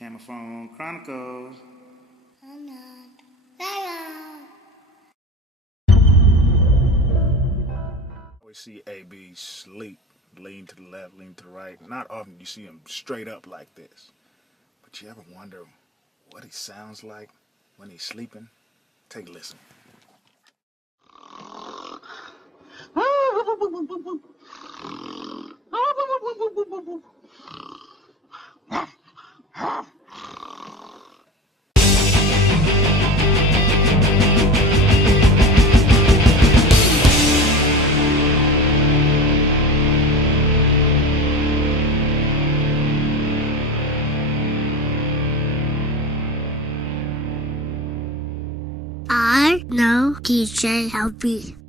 CAMERA-FONE Chronicles. We see AB sleep, lean to the left, lean to the right. Not often you see him straight up like this. But you ever wonder what he sounds like when he's sleeping? Take a listen. I know DJ LB.